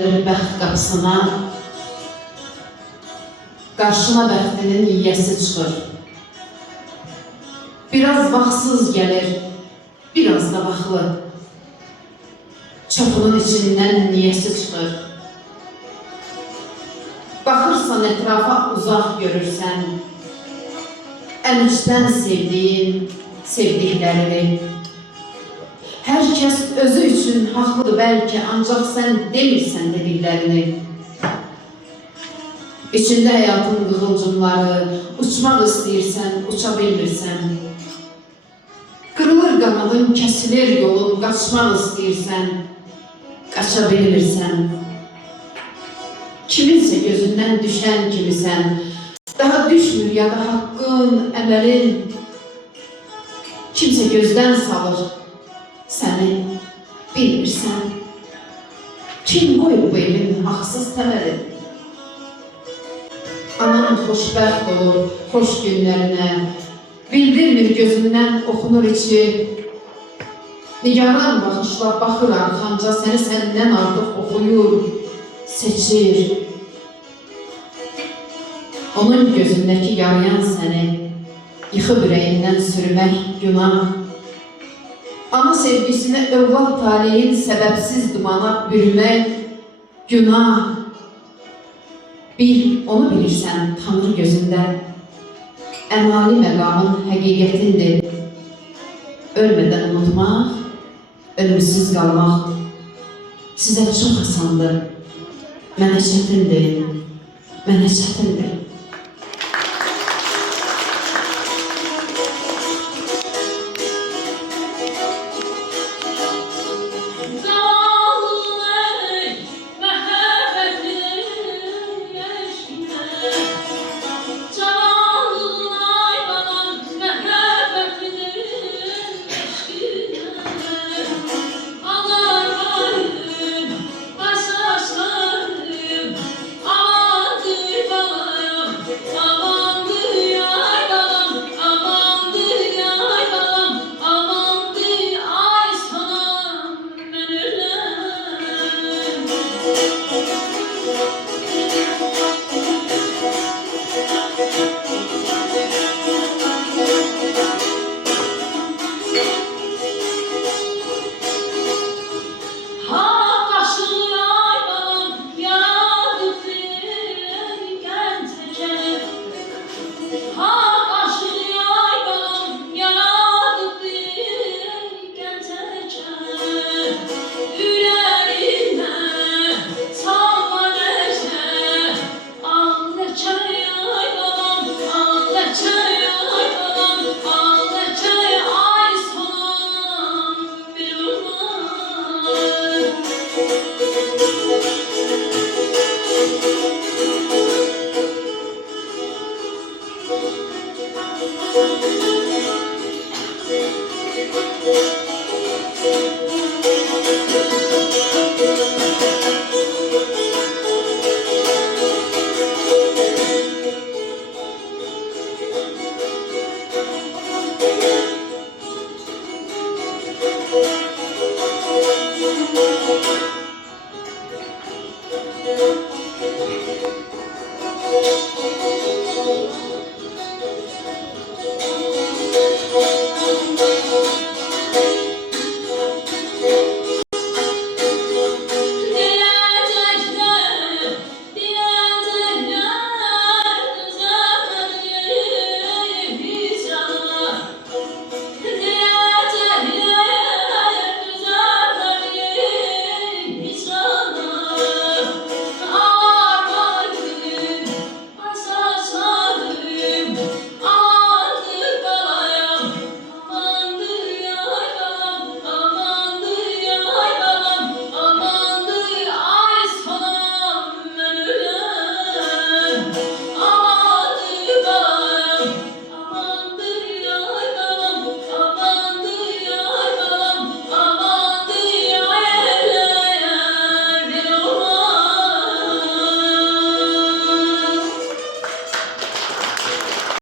Bəxt qapısına, qarşına bəxtinin yiyəsi çıxır. Biraz vaxtsız gəlir, biraz da vaxtlı. Çoxunun içindən niyəsi çıxır. Baxırsan ətrafa uzaq görürsən, ən içdən sevdiyin, sevdiklərini. Hər kəs özü üçün haqlıdır bəlkə, ancaq sən demirsən dediklərini. İçində həyatın qığılcımları, uçmaq istəyirsən, uça bilmirsən. Qırılır qanadın, kəsilir yolun, qaçmaq istəyirsən, qaça bilmirsən. Kiminsə gözündən düşən kimisən, daha düşmür ya da haqqın, əməlin. Kimsə gözdən salır səni, bilmirsən. Kim qoyub bu evin haqsız təməli? Anan xoşbəxt olur xoş günlərinə, bildirmir gözündən oxunur içi. Nigaran baxışla baxır arxanca, səni səndən artıq oxuyur, seçir. Onun gözündəki yarayan səni yıxıb ürəyindən sürmək günah. Ana sevgisinə övlad taleyin səbəbsiz dumana bürümək günah. Bir, onu bilirsən Tanrı gözündə, əmali məqamın həqiqətindir. Ölmədən unutmaq, ölümsüz qalmaq sizə çox asandır. Mənə çətindir, mənə çətindir. Thank you.